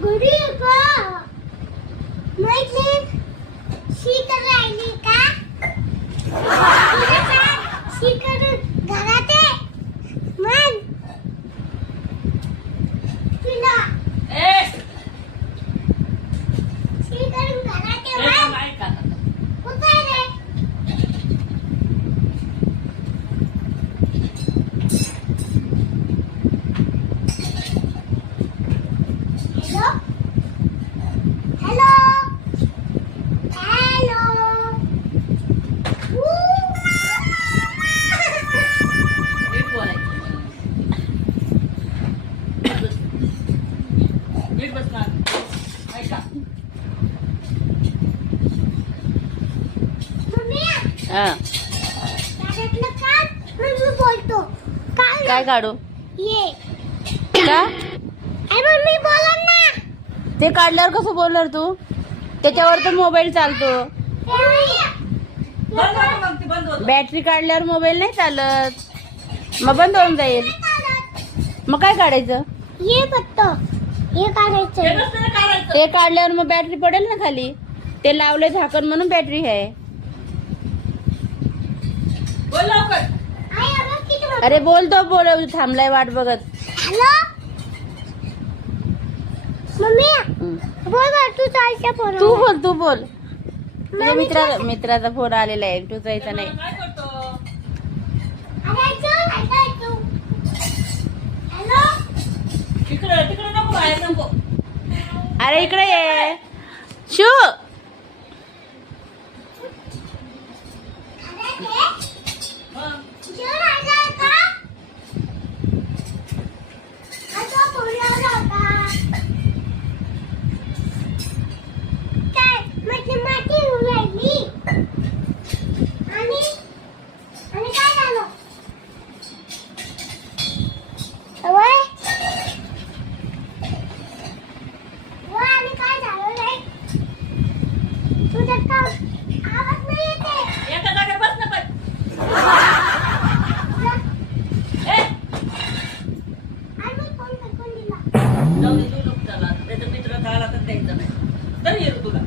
गुडी का मैत्रीण शीतल राहिली का शीतल घरात आहे मन तिला शीतल घरात आहे मन कुठे रे हेलो हेलो बोलतो काय काढू ये का अरे मी बोला ना ते काढल्यावर कसं बोलणार तू त्याच्यावर तर मोबाईल चालतो बॅटरी काढल्यावर मोबाईल नाही चालत मग बंद होऊन जाईल मग काय काढायचं ये फक्त हे काढायचं ते काढल्यावर मग बॅटरी पडेल ना खाली ते लावले झाकण म्हणून बॅटरी आहे अरे बोलतो बोल थांबलाय वाट बघत हॅलो मम्मी बोल तू चालच्या फोन तू बोल तुझ्या मित्राचा फोन आलेला आहे तू जायचा नाही अरे इकडे ये शू तुला